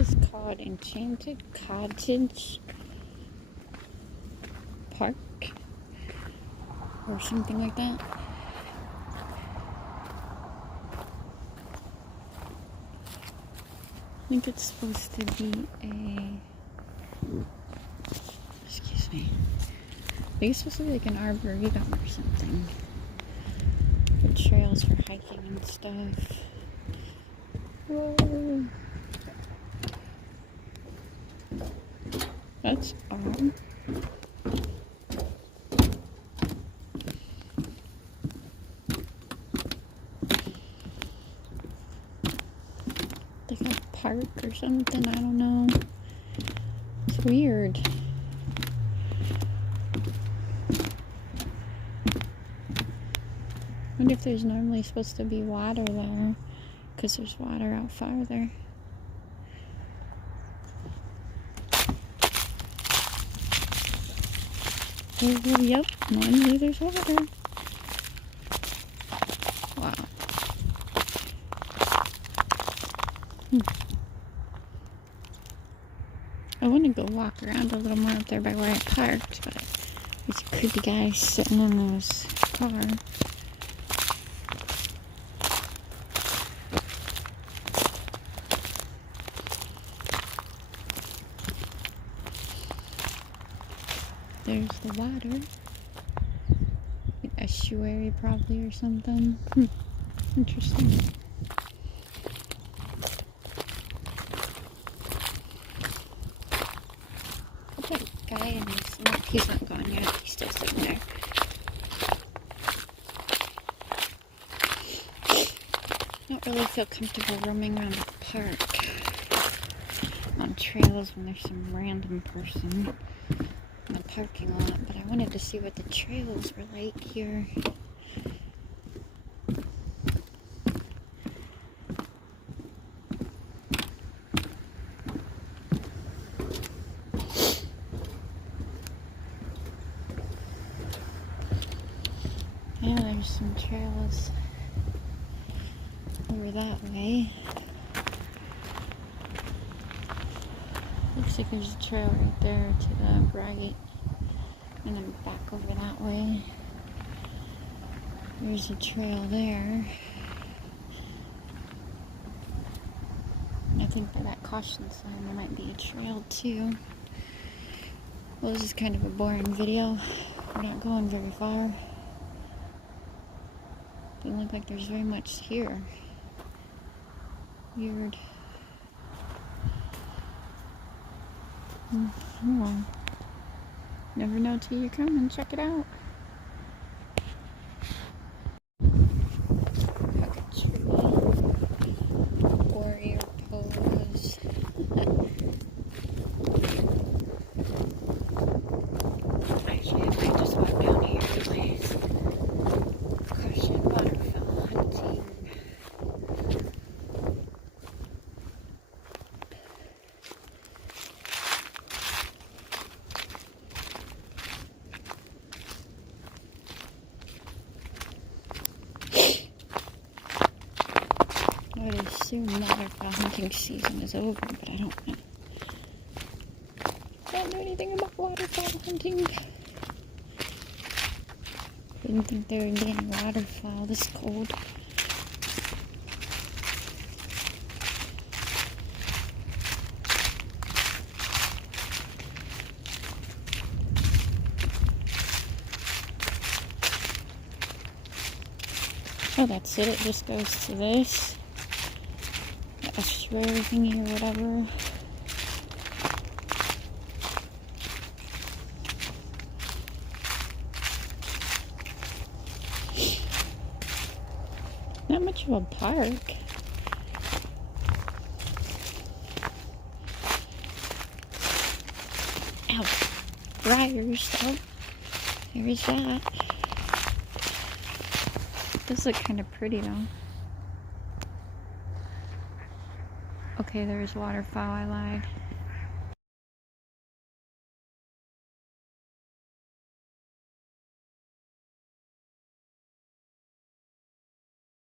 is called Enchanted Cottage Park or something like that. I think it's supposed to be excuse me. I think it's supposed to be like an arboretum or something. With trails for hiking and stuff. Whoa. That's odd. Like a park or something, I don't know. It's weird. I wonder if there's normally supposed to be water there, because there's water out farther. Oh, yep, normally there's water. Wow. I want to go walk around a little more up there by where I parked, but there's a creepy guy sitting in his car. There's the water. An estuary probably or something. Interesting. That guy in this, no, he's not gone yet. He's still sitting there. I don't really feel comfortable roaming around the park on trails when there's some random person in the parking lot, but I wanted to see what the trails were like here. Yeah, there's some trails over that way. Looks like there's a trail right there to the right, and then back over that way. There's a trail there. And I think by that caution sign there might be a trail too. Well, this is kind of a boring video. We're not going very far. Doesn't look like there's very much here. Weird. Well, never know till you come and check it out. Hug a tree. Warrior pose. Actually, I might just walk down here anyways. Caution waterfowl hunting. I would assume waterfowl hunting season is over, but I don't know. I don't know anything about waterfowl hunting. Didn't think there would be any waterfowl this cold. Oh, that's it. It just goes to this. The estuary thingy or whatever. Not much of a park. Ow. Briars. Oh, there's that. This looks kind of pretty though. Okay, there's waterfowl, I lied.